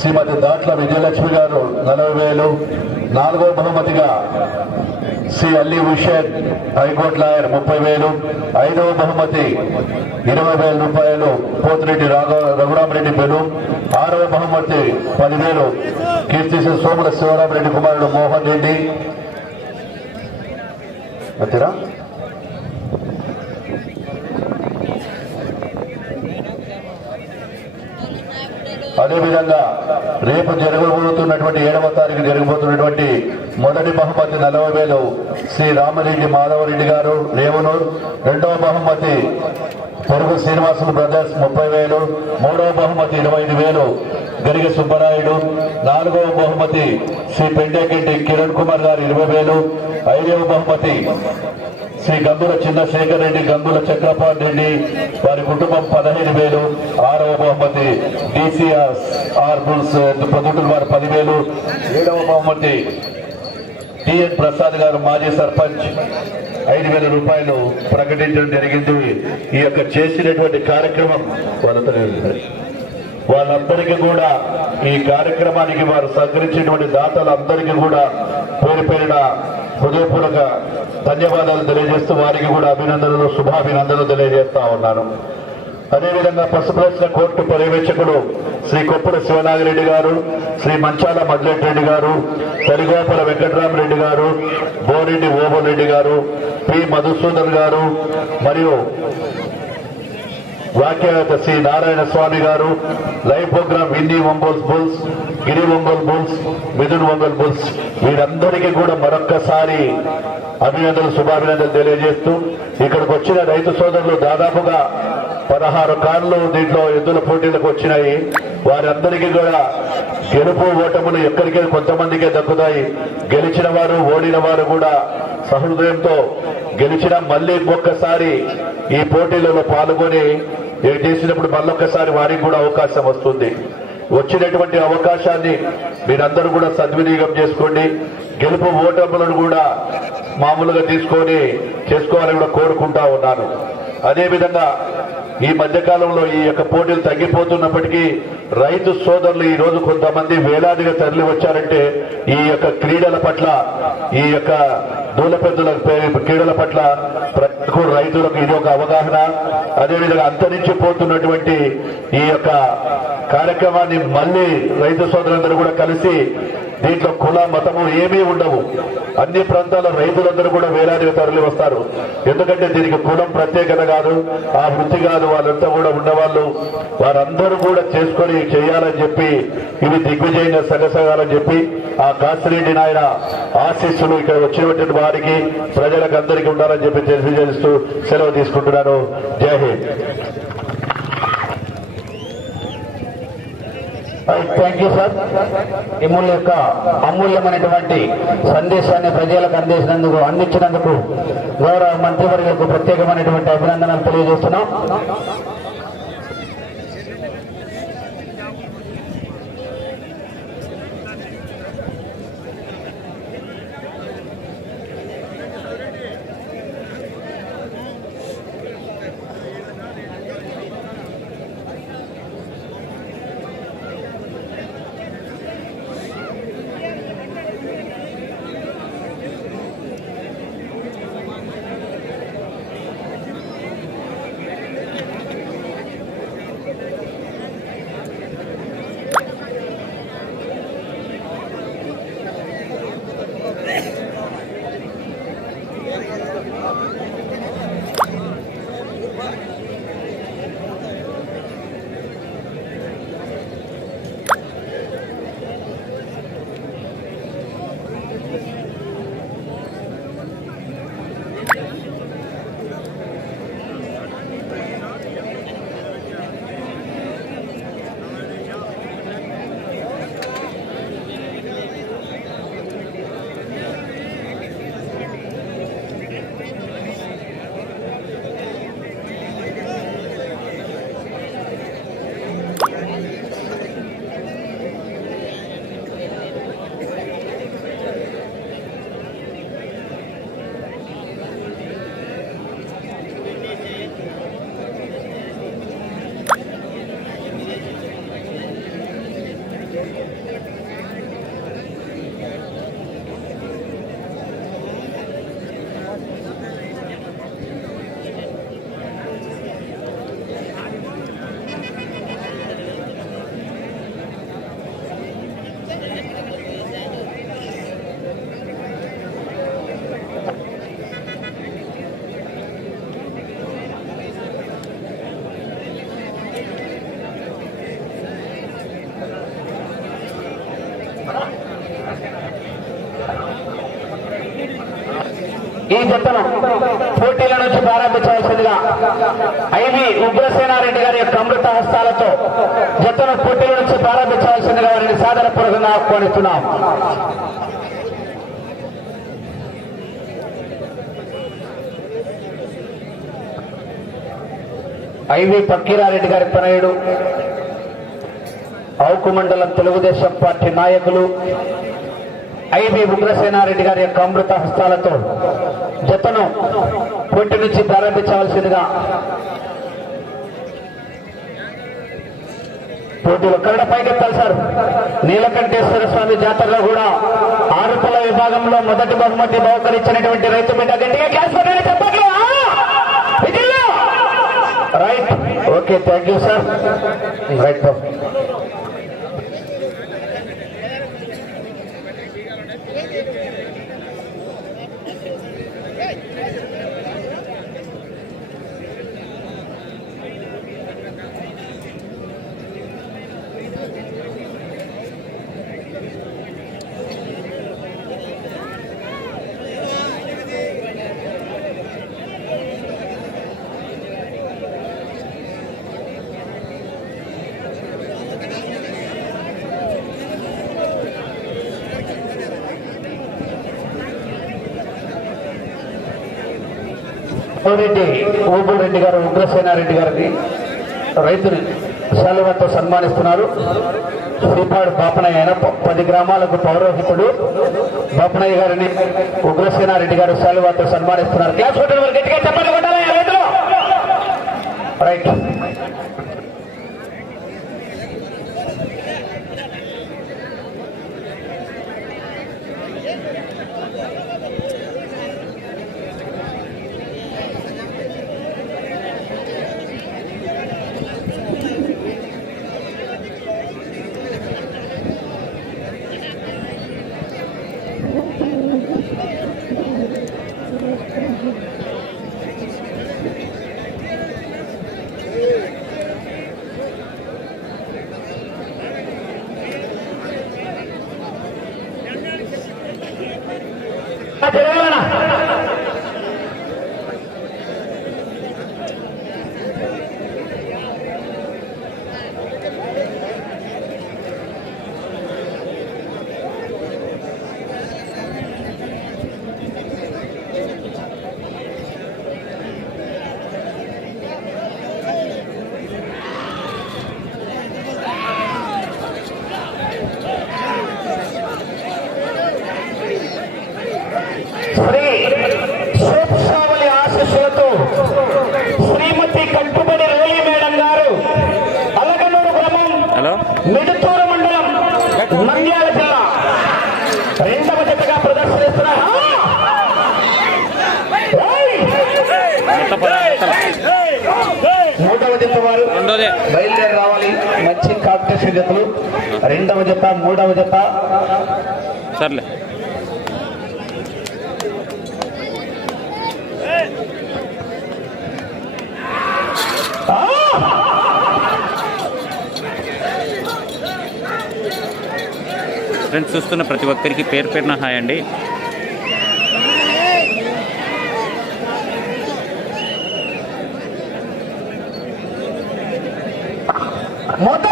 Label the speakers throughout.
Speaker 1: శ్రీమతి దాట్ల విజయలక్ష్మి గారు నలభై వేలు నాలుగో బహుమతిగా Shri Ali Hussain high court lawyer ముప్పై వేలు ఐదవ బహుమతి ఇరవై వేల రూపాయలు పోతిరెడ్డి రాఘవ రఘురామరెడ్డి పెను ఆరవ బహుమతి పదివేలు కీర్తిశ్రీ సోముల శివరామరెడ్డి కుమారుడు మోహన్ రెడ్డి. అంతేనా? అదేవిధంగా రేపు జరగబోతున్నటువంటి ఏడవ తారీఖు జరగబోతున్నటువంటి మొదటి బహుమతి నలభై వేలు శ్రీ రామరెడ్డి మాధవరెడ్డి గారు రేవనూరు. రెండవ బహుమతి పొరుగు శ్రీనివాసులు బ్రదర్స్ ముప్పై వేలు మూడవ బహుమతి ఇరవై ఐదు వేలు గరిగ సుబ్బరాయుడు. నాలుగవ బహుమతి శ్రీ పెండేకెడ్డి కిరణ్ కుమార్ గారు ఇరవై వేలు ఐదవ బహుమతి శ్రీ గంగుల చంద్రశేఖర్ రెడ్డి గంగుల చక్రపాణి రెడ్డి వారి కుటుంబం పదహైదు వేలు. ఆరవ బహుమతి డిసిఆర్ ఆర్ బుల్స్ పొద్దుటూరు వారు పదివేలు. ఏడవ బహుమతి టిఎన్ ప్రసాద్ గారు మాజీ సర్పంచ్. ఐదు వేల రూపాయలు ప్రకటించడం జరిగింది. ఈ యొక్క చేసినటువంటి కార్యక్రమం వాళ్ళతో వాళ్ళందరికీ కూడా ఈ కార్యక్రమానికి వారు సహకరించినటువంటి దాతలందరికీ కూడా పేరు పేరిన హృదయపూర్వక ధన్యవాదాలు తెలియజేస్తూ వారికి కూడా అభినందనలు శుభాభినందనలు తెలియజేస్తా ఉన్నాను. అదేవిధంగా పసుపులసిన కోర్టు పర్యవేక్షకుడు శ్రీ కొప్పుడు శివనాగిరెడ్డి గారు శ్రీ మంచాల మద్లెట్ గారు తరిగోపల వెంకటరామరెడ్డి గారు బోరెడ్డి ఓబోరెడ్డి గారు పి మధుసూదన్ గారు మరియు వ్యాఖ్యాత Shri Narayana Swamy garu live program Hindi Ongole bulls Giri Ongole bulls Mithun Ongole bulls. వీరందరికీ కూడా మరొక్కసారి అభినందనలు శుభాభినందనలు తెలియజేస్తూ ఇక్కడికి వచ్చిన రైతు సోదరులు దాదాపుగా పదహారు కార్లు దీంట్లో ఎద్దుల పోటీలకు వచ్చినాయి. వారందరికీ కూడా గెలుపు ఓటములు ఎక్కడికే కొంతమందికే దక్కుతాయి. గెలిచిన వారు ఓడిన వారు కూడా సహృదయంతో గెలిచిన మళ్ళీ ఒక్కసారి ఈ పోటీలలో పాల్గొని చేసినప్పుడు మళ్ళొక్కసారి వారికి కూడా అవకాశం వస్తుంది. వచ్చినటువంటి అవకాశాన్ని మీరందరూ కూడా సద్వినియోగం చేసుకోండి. గెలుపు ఓటములను కూడా మామూలుగా తీసుకొని చేసుకోవాలని కూడా కోరుకుంటా ఉన్నాను. అదేవిధంగా ఈ మధ్యకాలంలో ఈ యొక్క పోటీలు తగ్గిపోతున్నప్పటికీ రైతు సోదరులు ఈ రోజు కొంతమంది వేలాదిగా తరలి వచ్చారంటే ఈ యొక్క క్రీడల పట్ల ఈ యొక్క దూల పెద్దల పే- క్రీడల పట్ల ప్రతి రైతులకు ఇది ఒక అవగాహన. అదేవిధంగా అంతరించిపోతున్నటువంటి ఈ యొక్క కార్యక్రమాన్ని మళ్ళీ రైతు సోదరులందరూ కూడా కలిసి దీంట్లో కుల మతము ఏమీ ఉండవు. అన్ని ప్రాంతాల రైతులందరూ కూడా వేలాదిగా తరలి వస్తారు. ఎందుకంటే దీనికి కులం ప్రత్యేకత కాదు. ఆ వృత్తి కాదు. వాళ్ళంతా కూడా ఉన్నవాళ్ళు. వారందరూ కూడా చేసుకొని చేయాలని చెప్పి ఇవి దిగ్విజయంగా సగసగాలని చెప్పి ఆ కాసిరెడ్డి నాయన ఆశీస్సులు ఇక్కడ వచ్చినటువంటి వారికి ప్రజలకు అందరికీ ఉండాలని చెప్పి తెలియజేస్తూ సెలవు తీసుకుంటున్నాను. Jai Hind.
Speaker 2: Thank you sir ఇముల యొక్క అమూల్యమైనటువంటి సందేశాన్ని ప్రజలకు అందించినందుకు అందించినందుకు గౌరవ మంత్రివర్గకు ప్రత్యేకమైనటువంటి అభినందనలు తెలియజేస్తున్నాం. జతను పోటీల నుంచి ప్రారంభించవలసిందిగా. ఐవి ఉగ్రసేనారెడ్డి గారి యొక్క అమృత హస్తాలతో జతను పోటీల నుంచి ప్రారంభించవలసిందిగా వారిని సాదరపూర్వకంగా ఆహ్వానిస్తున్నాం. ఐవి పక్కీరారెడ్డి గారి పనయుడు అవుకు మండలం తెలుగుదేశం పార్టీ నాయకులు ఐవి ఉగ్రసేనారెడ్డి గారి యొక్క అమృత హస్తాలతో జతను పొట్టి నుంచి ప్రారంభించవలసిందిగా పోటీలు కన్నడ పైకెత్తాలి సార్. నీలకంఠేశ్వర స్వామి జాతరలో కూడా ఆరుపల విభాగంలో మొదటి బహుమతి బహుకరించినటువంటి రైతు బిడ్డ గట్టిగా class right. Okay thank you sir. Right Babu Reddy Obul Reddy garu Ugrasenareddy గారిని రైతుని శాలువతో సన్మానిస్తున్నారు. శ్రీపాడు బాపనయ్య అయిన ప- పది గ్రామాలకు పౌరోహితుడు బాపనయ్య గారిని ఉగ్రసేనారెడ్డి గారు శాలువతో సన్మానిస్తున్నారు. క్లాస్ రైట్ జరగాలనా శ్రీ శోభావళి ఆశీస్సులతో శ్రీమతి కంటుబడి రోలి మేడం గారు అలగనూరు గ్రామం
Speaker 3: హలో
Speaker 2: మిడుతూరు మండలం నంద్యాల జిల్లా రెండవ జతగా ప్రదర్శనిస్తున్న
Speaker 3: మొత్తం పదహారు జతలు.
Speaker 2: మూడవ జత వారు
Speaker 3: రెండోదే
Speaker 2: బయలుదేరి రావాలి మంచి కాంపిటీషన్ జతలు రెండవ జత మూడవ జత.
Speaker 3: సర్లే. ఫ్రెండ్స్ చూస్తున్న ప్రతి ఒక్కరికి పేరు పేరున హాయ్ అండి.
Speaker 2: మొదటి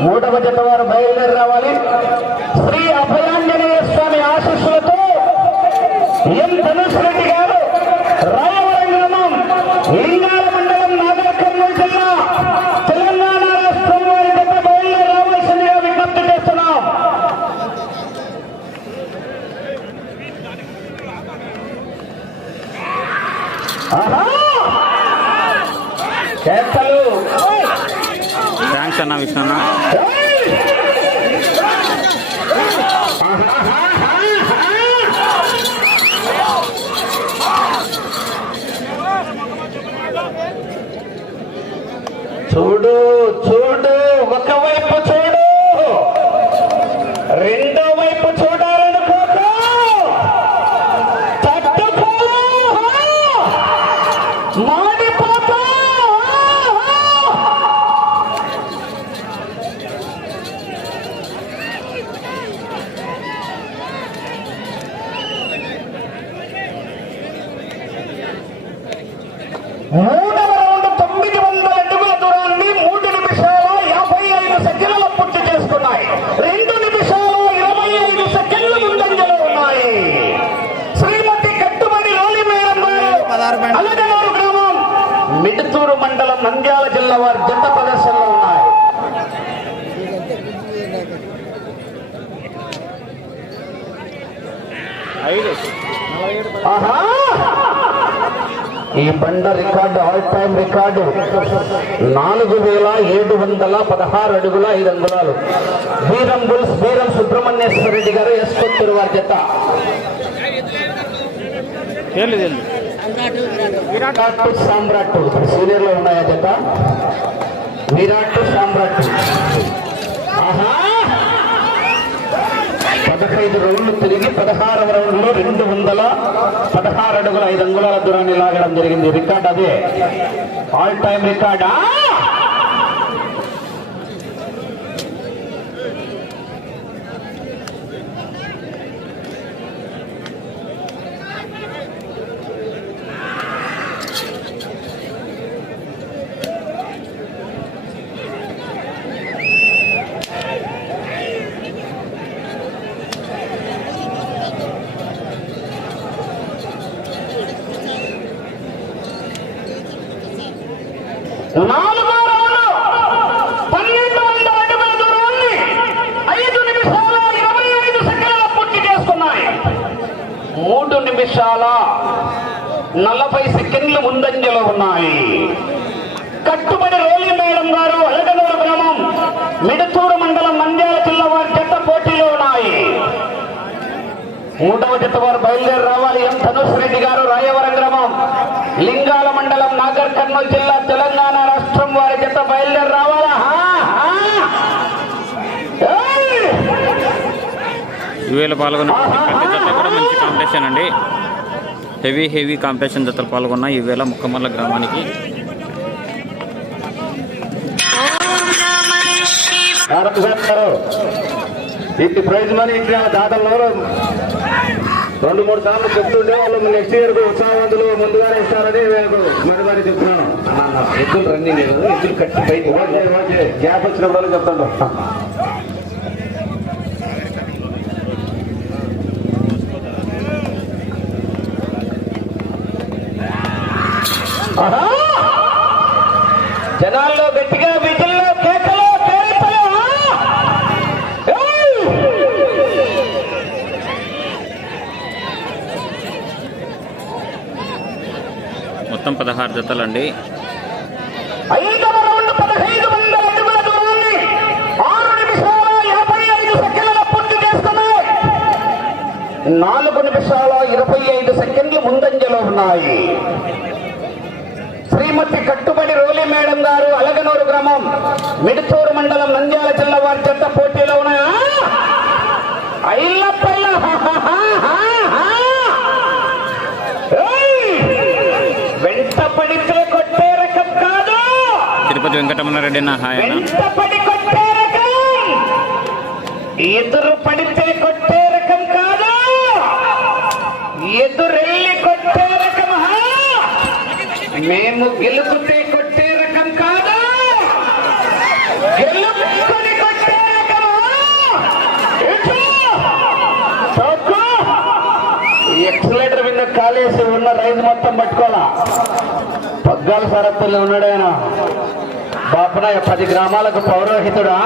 Speaker 2: మూడవ జత వారు బయలుదేరి రావాలి. శ్రీ అభయాంజనేయ స్వామి ఆశీస్సులతో ఎం ధనుష్ రెడ్డి గారు రాయవరం గ్రామం లింగాల మండలం నాగర కర్నూలు జిల్లా తెలంగాణ రాష్ట్రం వారి జత బయలుదేరి రావాల్సిందిగా విజ్ఞప్తి చేస్తున్నాం ఆహా! కేకలు
Speaker 3: థ్యాంక్స్ అన్న విష్ణు అన్న
Speaker 2: ఏయ్! చూడు చూడు ఒకవైపు చూడు రెండో వైపు చూడాలనుకోకు తట్టుకోలు మాడిపోతా మూడవ రౌండ్ తొమ్మిది వందల అడుగుల దూరాన్ని మూడు నిమిషాల యాభై ఐదు సెకండ్ల పూర్తి చేసుకున్నాయి రెండు నిమిషాల ఇరవై ఐదు సెకండ్ల ముందంజలో ఉన్నాయి శ్రీమతి కట్టుబడి లోలి మేడం గారు అలగనూరు గ్రామం మిడుతూరు మండలం నంద్యాల జిల్లా వారి జత ప్రదర్శనలో ఉన్నాయి ఆహా ఈ బండ రికార్డు ఆల్ టైమ్ రికార్డు నాలుగు వేల ఏడు వందల పదహారు అడుగుల ఐదు అంగుళాలు వీరం బుల్స్ వీరం సుబ్రహ్మణ్యేశ్వర రెడ్డి గారు ఎస్కొత్తూరు వారి జత
Speaker 3: తెలియదు
Speaker 2: విరాట్ సామ్రాట్ సీరియల్లో సీనియర్లో ఉన్నాయా జత? విరాట్ సామ్రాట్ పదహైదు రౌండ్లు తిరిగి పదహారవ రౌండ్లో రెండు వందల పదహారు అడుగుల ఐదు అంగుళాల దూరాన్ని లాగడం జరిగింది. రికార్డ్ అదే. ఆల్ టైమ్ రికార్డ్ నాలుగో రౌండ్ పన్నెండు వందల అడుగుల దూరాన్ని ఐదు నిమిషాల ఇరవై ఐదు సెకండ్ల పూర్తి చేసుకున్నాయి మూడు నిమిషాల నలభై సెకండ్లు ముందంజలో ఉన్నాయి. కట్టుబడి రోలి మేడం గారు అలగనూరు గ్రామం మిడతూరు మండలం మంద్యాల జిల్లా వారి జత పోటీలో ఉన్నాయి. మూడవ జత వారు బయలుదేరి రావాలి. ఎం ధనుష్ రెడ్డి గారు రాయవరం గ్రామం లింగాల మండలం నాగర్ కర్నూలు జిల్లా తెలంగాణ రాష్ట్రం వారి జత బయలుదేరి రావాలా?
Speaker 3: ఈవేళ పాల్గొన్న ప్రతి జత కూడా మంచి కాంపిటీషన్ అండి. హెవీ హెవీ కాంపిటీషన్ జతలు పాల్గొన్న ఈవేళ ముక్కమల్ల గ్రామానికి.
Speaker 1: ఈ ప్రైజ్ మనీ ఇచ్చిన దాతల్లో
Speaker 2: రెండు మూడు సార్లు చెప్తుండే వాళ్ళు నెక్స్ట్ ఇయర్ ఉత్సాహవంతులు ముందుగానే ఇస్తారని మరి మరి చెప్తున్నాను. ఎద్దులు రన్నింగ్ లేదు ఎద్దులు కట్టి బయట గ్యాప్ వచ్చినప్పుడు చెప్తాడు జనాల్లో గట్టిగా వీటిల్లో కేకలు!
Speaker 3: మొత్తం పదహారు జతలండి.
Speaker 2: ఐదవ రౌండ్ పదహైదు వందల అడుగుల దూరాన్ని ఆరు నిమిషాల యాభై ఐదు సెకండ్ల పూర్తి నాలుగు నిమిషాల ఇరవై ఐదు సెకండ్లు ముందంజలో ఉన్నాయి. శ్రీమతి కట్టుబడి రోలి మేడం గారు అలగనూరు గ్రామం. మిడుతూరు మండలం నంద్యాల జిల్లా వారి చెత్త పోటీలో ఉన్నాయా! వెంట పడితే కొట్టే రకం కాదు.
Speaker 3: తిరుపతి అన్న
Speaker 2: వెంట పడి కొట్టే రకం. ఎదురు పడితే కొట్టే రకం కాదు. హా? మేము గెలుపుతే కొట్టే రకం కాదు? గెలుపుకొని కొట్టే రకం ఈ ఎక్సలేటర్ మీద కాలేసి ఉన్న రైతు మొత్తం పట్టుకోవాలా? పగ్గాల సరత్తుల్లో ఉన్నాడు ఆయన. బాపన పది గ్రామాలకు పౌరోహితుడా?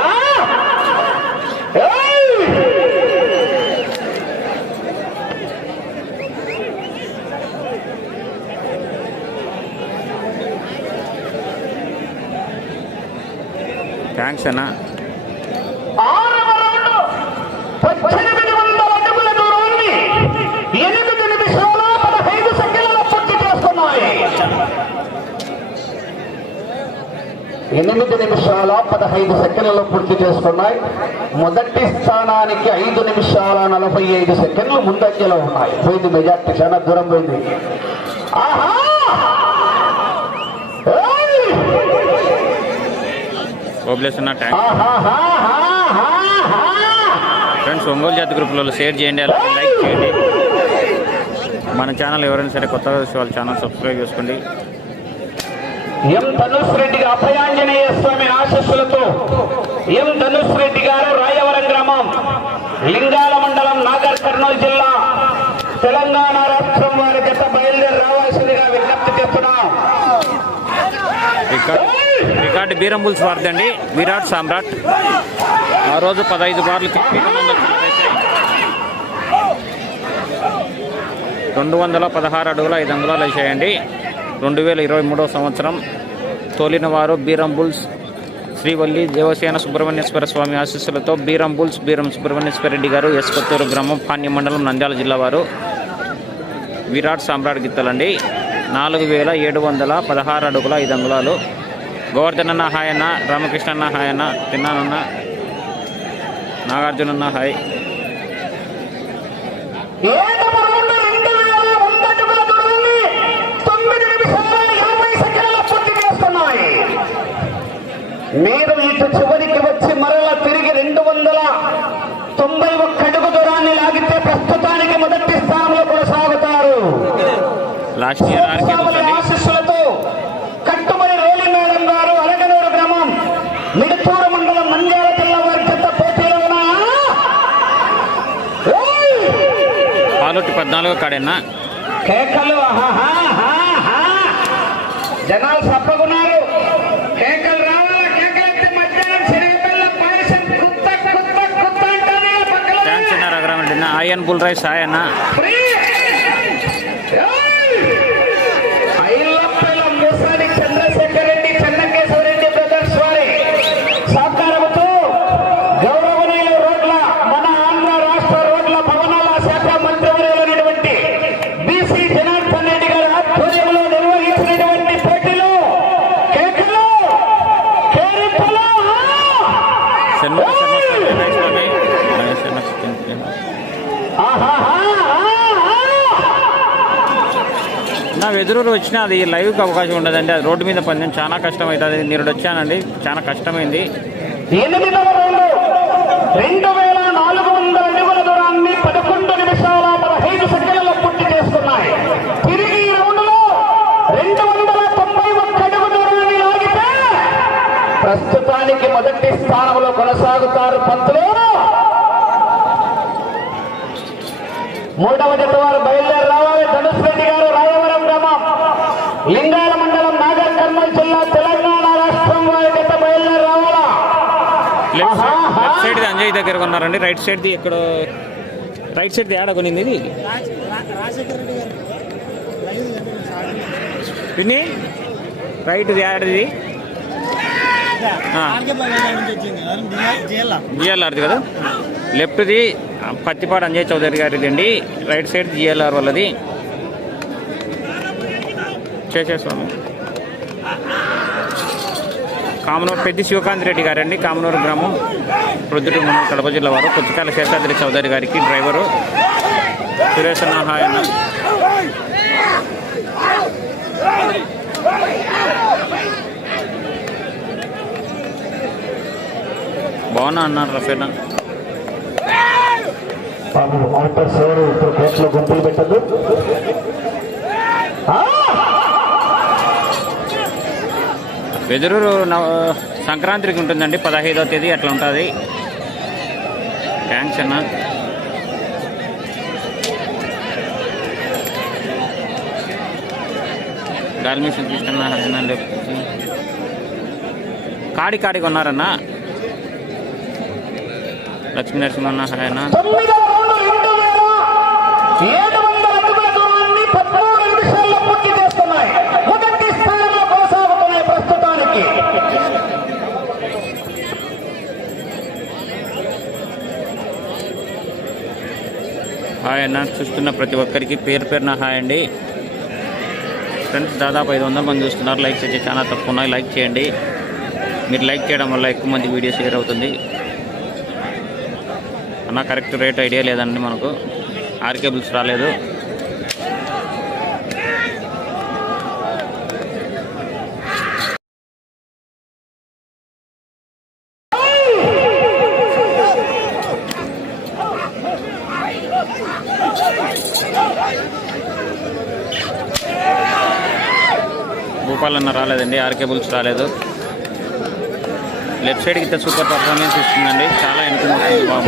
Speaker 3: థ్యాంక్స్ అన్న
Speaker 2: ఎనిమిది నిమిషాల పదహైదు సెకండ్లు పూర్తి చేసుకున్నాయి మొదటి స్థానానికి ఐదు నిమిషాల నలభై ఐదు సెకండ్లు ముందంజలో ఉన్నాయి. పోయింది మెజార్టీ చాలా దూరం పోయింది. ఆహా!
Speaker 3: అన్న థ్యాంక్స్ ఫ్రెండ్స్ ఒంగోలు జాతి గ్రూపులలో షేర్ చేయండి అలాగే లైక్ చేయండి. మన ఛానల్ ఎవరైనా సరే కొత్తగా చూసే వాళ్ళ ఛానల్ సబ్స్క్రైబ్ చేసుకోండి.
Speaker 2: ఎం ధనుష్ రెడ్డి అభయాంజనేయ స్వామి ఆశస్సులతో ఎం ధనుష్ రెడ్డి గారు రాయవరం గ్రామం లింగాల మండలం నాగర్ కర్నూలు జిల్లా తెలంగాణ రాష్ట్రం వారి గత బయలుదేరి రావాలి విజ్ఞప్తి చేస్తున్నాం
Speaker 3: రికార్డ్ రికార్డు బీరం బుల్స్ అండి విరాట్ సామ్రాట్. ఆ రోజు పదహైదు బార్లు రెండు వందల పదహారు అడుగుల ఐదు అంగుళాలు వేసేయండి. రెండు వేల ఇరవై మూడవ సంవత్సరం తోలిన వారు బీరంబుల్స్ శ్రీవల్లి దేవసేన సుబ్రహ్మణ్యేశ్వర స్వామి ఆశీస్సులతో బీరంబుల్స్ బీరం సుబ్రహ్మణ్యేశ్వర రెడ్డి గారు ఎస్కొత్తూరు గ్రామం పాణ్య మండలం నంద్యాల జిల్లా వారు. విరాట్ సామ్రాట్ గిత్తలండి. నాలుగు వేల ఏడు వందల పదహారు అడుగుల ఐదు అంగుళాలు. గోవర్ధనన్న హాయ్ అన్న రామకృష్ణన్న హాయ్ అన్న తిన్నానన్న నాగార్జునన్న హాయ్.
Speaker 2: మీరు ఇటు చివరికి వచ్చి మరలా తిరిగి రెండు వందల తొంభై ఒక్క అడుగు దూరాన్ని లాగితే ప్రస్తుతానికి మొదటి
Speaker 3: లాస్ట్ ఇయర్ ఆర్కే
Speaker 2: ఆశీస్సులతో కట్టుబడి రోలి మేడం గారు అలగనూరు గ్రామం మిడుతూరు మండలం నంద్యాల జిల్లా వారి చెత్త పోటీలో ఉన్నా.
Speaker 3: పాలొట్టి పద్నాలుగో కాడేనా?
Speaker 2: కేకలు. జనాలు సప్పగున్నారు. కేకలు రావాలా? కేకలెత్తి మధ్యాహ్నం శనగపిల్ల పాయసం కుత్త కుత్త కుత్త అంటానే పక్కన
Speaker 3: థ్యాంక్స్ అన్న రఘురామరెడ్డి అన్న ఆయన్ బుల్ రైస్ ఎదురు వచ్చినా అది లైవ్కి అవకాశం ఉండదండి. అది రోడ్డు మీద పందెం చాలా కష్టం అవుతుంది నిరుడు వచ్చానండి. చాలా కష్టమైంది.
Speaker 2: రెండు వేల నాలుగు వందల పూర్తి ప్రస్తుతానికి మొదటి స్థానంలో కొనసాగుతారు పంతులు. మూడవ జత వారు
Speaker 3: దగ్గర ఉన్నారండి. రైట్ సైడ్ది ఇక్కడ రైట్ సైడ్ది ఏడ కొనింది ఇది? పిన్ని? రైట్ ఏడది జిఎల్ఆర్ది కదా? లెఫ్ట్ది పత్తిపాడు అంజయ్ చౌదరి గారిది అండి. రైట్ సైడ్ జిఎల్ఆర్ వాళ్ళది. చేసేస్వామి కామనూరు పెద్ద శివకాంత్ రెడ్డి గారండి. కామనూరు గ్రామం ప్రొద్దుటూరు మండలం కడప జిల్లా వారు. కొత్తకాల శేషాద్రి చౌదరి గారికి డ్రైవరు సురేష్ నారాయణ బాగున్నా అన్నారు రఫేనా?
Speaker 2: ఇప్పుడు కోర్టులో గుంపులు పెట్టద్దు.
Speaker 3: వెదురూరు నవ సంక్రాంతికి ఉంటుందండి. పదహైదో తేదీ అట్లా ఉంటుంది. థ్యాంక్స్ అన్న. డాల్మిషన్ తీసుకున్నా లేకపోతే కాడి కాడికి ఉన్నారన్న లక్ష్మీ నరసింహన్న సరేనా
Speaker 2: తొమ్మిదవ రౌండ్ రెండు వేల ఏడు వందల అడుగుల దూరాన్ని పదమూడు నిమిషాల్లో పూర్తి చేస్తున్నాయి మొదటి స్థానంలో కొనసాగుతున్నాయి ప్రస్తుతానికి
Speaker 3: హాయ్ అన్న. చూస్తున్న ప్రతి ఒక్కరికి పేరు పేరున హాయ్ అండి. ఫ్రెండ్స్ దాదాపు ఐదు వందల మంది చూస్తున్నారు. లైక్ అయితే చాలా తక్కువ ఉన్నాయి. లైక్ చేయండి. మీరు లైక్ చేయడం వల్ల ఎక్కువ మంది వీడియో షేర్ అవుతుంది. అన్న కరెక్ట్ రేట్ ఐడియా లేదండి మనకు. ఆర్కేబుల్స్ రాలేదు. అన్న రాలేదండి ఆర్ కేబుల్స్ రాలేదు. లెఫ్ట్ సైడ్కి ఇంత సూపర్ పర్ఫార్మెన్స్ ఇస్తుందండి. చాలా వెనుక వస్తుంది బాబు.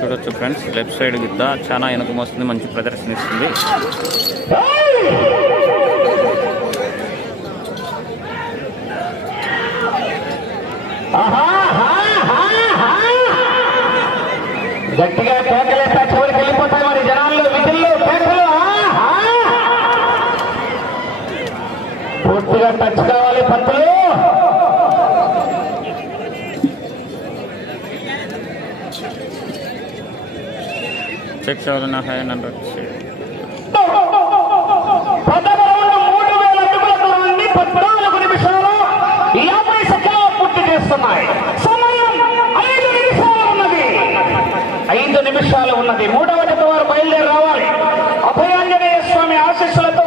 Speaker 3: చూడొచ్చు ఫ్రెండ్స్ లెఫ్ట్ సైడ్ గిద్ద. చాలా వెనుక వస్తుంది మంచి ప్రదర్శన ఇస్తుంది.
Speaker 2: గట్టిగా కేకలేస్తా చివరికి వెళ్ళిపోతాయి మరి జనాల్లో విధుల్లో కేకలు. పూర్తిగా టచ్ కావాలి పంతులు
Speaker 3: చెక్
Speaker 2: మూడు వేల అడుగుల దూరాన్ని పద్నాలుగు నిమిషాలు యాభై సెకండ్లు పూర్తి చేస్తున్నాయి సమయం ఐదు నిమిషాలు ఉన్నది ఐదు నిమిషాలు ఉన్నది. మూడవ జత వారు బయలుదేరి రావాలి అభయాంజనేయ స్వామి ఆశీస్సులతో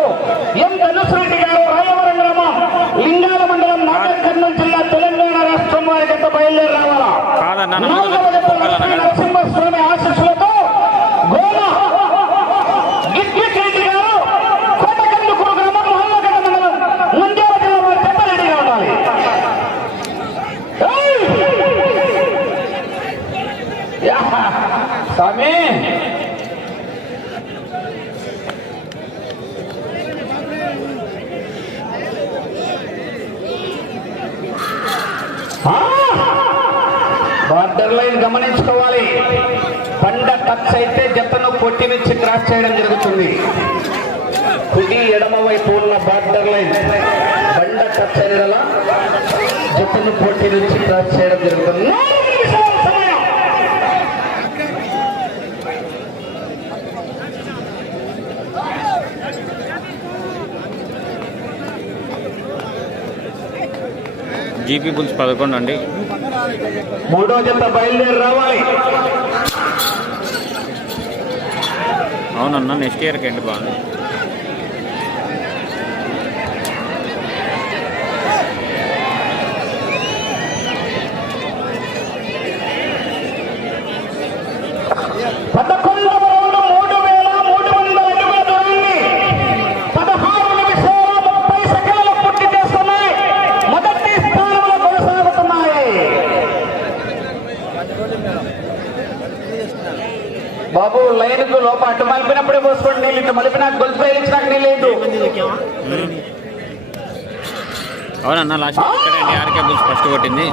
Speaker 2: ఎం ధనుసు రెడ్డి గారు రాయవరం గ్రామం లింగాల మండలం నాగర్ కర్నూలు జిల్లా తెలంగాణ రాష్ట్రం వారి జత బయలుదేరి రావాలా
Speaker 3: కాదన్నా, నన్ను
Speaker 2: నాలుగవ జత లక్ష్మీ నరసింహస్వామి ఆశీస్సులతో గోమ గిట్టిరెడ్డి గారు కోటకందుకూరు గ్రామం మహమ్మగడ్డ మండలం నంద్యాల జిల్లా వారి జత రెడీగా ఉండాలి ఏయ్! యాహా! స్వామి ఆ! బార్డర్ లైన్ గమనించుకోవాలి పండ టచ్ అయితే జతను కొట్టి నుంచి క్రాస్ చేయడం జరుగుతుంది. కుడి ఎడమ వైపు ఉన్న బార్డర్ లైన్ బండ టచ్ అయిన జతను కొట్టి నుంచి క్రాస్ చేయడం జరుగుతుంది.
Speaker 3: జీపీ బుల్స్ పదకొండు అండి.
Speaker 2: మూడో జత బయలుదేరి రావాలి.
Speaker 3: అవునన్నా నెక్స్ట్ ఇయర్కి అండి బాగుంది
Speaker 2: బాబు లైన్కు లోపల అటు మలిపినప్పుడే పోసుకోండి నీళ్ళు ఇటు మలిపిన గొలుసు ఇచ్చినాక నీళ్ళు లేదు.
Speaker 3: అవునన్నా లాస్ట్ ఆర్కే బుల్స్ ఫస్ట్ కొట్టింది.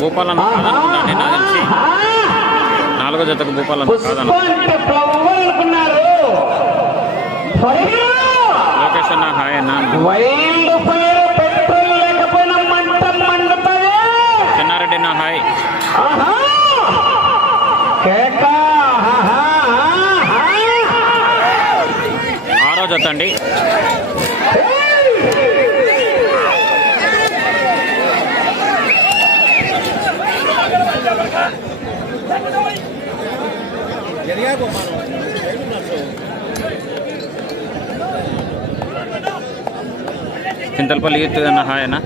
Speaker 3: భూపాలన్న తెలిసి. నాలుగో జతకు భూపాలన్న కాదన్న లోకేష్ అన్న హాయ్ అన్న. చెన్నారెడ్డి హాయ్
Speaker 2: ఆహా! కేక!
Speaker 3: ఆరో చింతలపల్లి యూత్ హాయ్ అన్న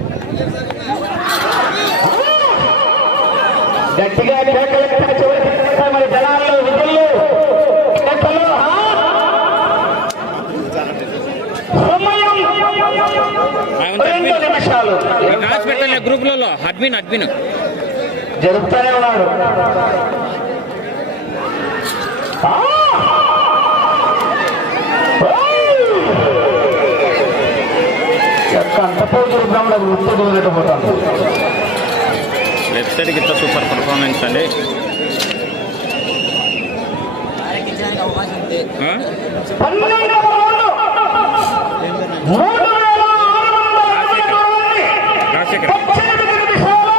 Speaker 2: గట్టిగా మరి జనాల్లో విధుల్లో
Speaker 3: పెట్టలే గ్రూప్లలో అడ్మిన్ అడ్మిన్.
Speaker 2: జరుపుతూనే ఉన్నారు పోతురు బ్రాహ్మణ ఉత్తేజం పోతాను
Speaker 3: వెబ్సైట్ గిట్ట సూపర్ పర్ఫార్మెన్స్ అండి. ఆ?
Speaker 2: పన్నెండవ రౌండ్ మూడు వేల ఆరు వందల అడుగుల దూరాన్ని
Speaker 3: రాజశేఖర్
Speaker 2: పద్దెనిమిది నిమిషాల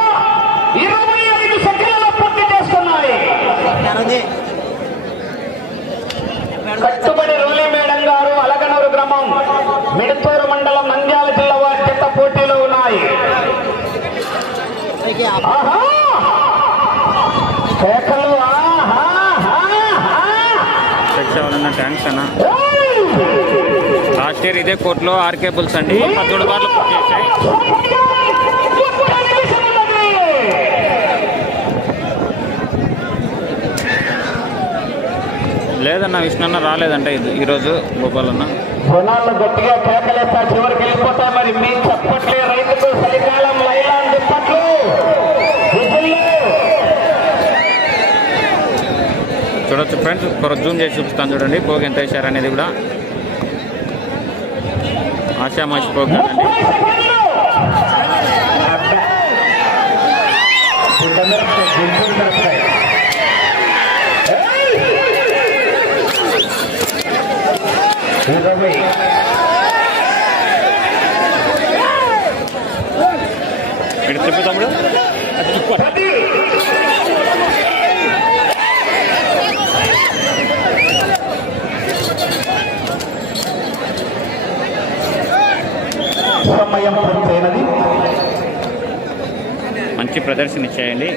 Speaker 2: ఇరవై ఐదు సెకండ్ల పూర్తి చేస్తున్నాయి కట్టుబడి రోలి మేడం గారు అలగనూరు గ్రామం మిడతూరు మండలం నంద్యాల జిల్లా వారి చెత్త పోటీలో ఉన్నాయి ఆహా! కేకలు ఆహా! ఆహా!
Speaker 3: చెక్ అవ్వాలన్న అన్న లాస్ట్ ఇయర్ ఇదే కోర్టులో ఆర్కే బుల్స్ అండి. పదమూడు బార్లు బుక్ చేశాయి. లేదన్న విష్ణన్న రాలేదంట ఇది. ఈరోజు గోపాలన్న.
Speaker 2: గుణాలు గట్టిగా కేకలేస్తా చివరికి వెళ్ళిపోతా మరి మీ చప్పట్లే రైతుకు సైకాలం లైలాంటి పట్లు.
Speaker 3: చూడొచ్చు ఫ్రెండ్స్ కొరకు జూమ్ చేసి చూపిస్తాను చూడండి పోగు ఎంత వేశారు అనేది కూడా ఆశామాషి పోగు కాదండి
Speaker 2: ముప్పై సెకండ్లు. అబ్బా. గుడ్డ మిరపకాయ, గుంటూరు మిరపకాయ. ఏయ్! ఇరవై
Speaker 3: ఇటు తిప్పు తమ్ముడు అది తిప్పు అటు.
Speaker 2: పది సమయం పూర్తయినది
Speaker 3: మంచి ప్రదర్శన ఇచ్చేయండి.